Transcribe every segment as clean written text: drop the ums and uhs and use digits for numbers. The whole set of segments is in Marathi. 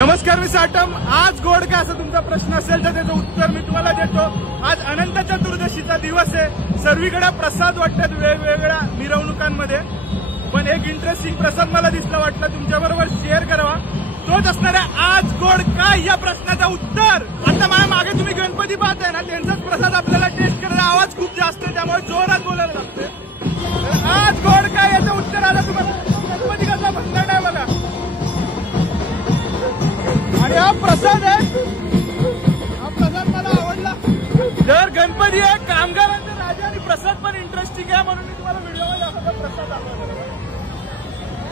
नमस्कार, मी साटम. आज गोड काय असं तुमचा प्रश्न असेल तर त्याचं उत्तर मी तुम्हाला देतो. आज अनंत चतुर्दशीचा दिवस आहे. सर्वीकडे प्रसाद वाटतात वेगवेगळ्या मिरवणुकांमध्ये, पण एक इंटरेस्टिंग प्रसाद मला दिसला, वाटला तुमच्याबरोबर शेअर करावा. तोच असणार आहे आज गोड काय या प्रश्नाचं उत्तर. आता माझ्या मागे तुम्ही गणपती पाहताय ना, त्यांचाच प्रसाद आपल्याला टेस्ट करायला आवाज खूप जास्त आहे, त्यामुळे जोरात बोलायला लागते. आज गोड काय याचं उत्तर आलं तुम्हाला. गणपती कसा बसणार आहे बघा, आणि हा प्रसाद आहे. हा प्रसाद मला आवडला. जर गणपती आहे, कामगारांचा राजा, आणि प्रसाद पण इंटरेस्टिंग आहे, म्हणून मी तुम्हाला व्हिडिओमध्ये दाखवतो. प्रसाद दाखवतो.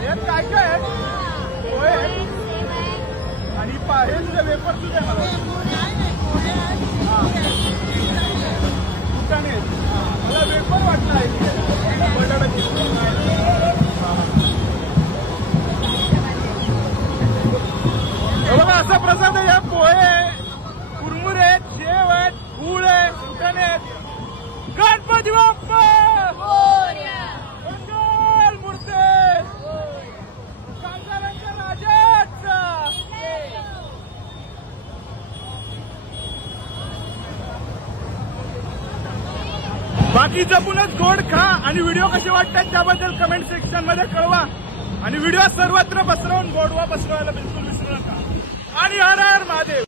यात काय काय आहे, पोहे आणि हे तुझे वेपर सुद्धा मला वेपर वाटला आहे. बघा असा प्रसाद आहे. या पोहे, कुरमुरे आहेत, शेव आहेत, गूळ आहे, फुटाणे आहेत. गणपती बाप्पा मंगल मूर्ती, कामगारांच्या राजाचा. बाकी जपूनच गोड खा, आणि व्हिडिओ कसे वाटतात त्याबद्दल कमेंट सेक्शन मध्ये कळवा. आणि व्हिडिओ सर्वत्र पसरवून गोडवा पसरवायला बिलकुल विसरू नका. आणि हर हर महादेव.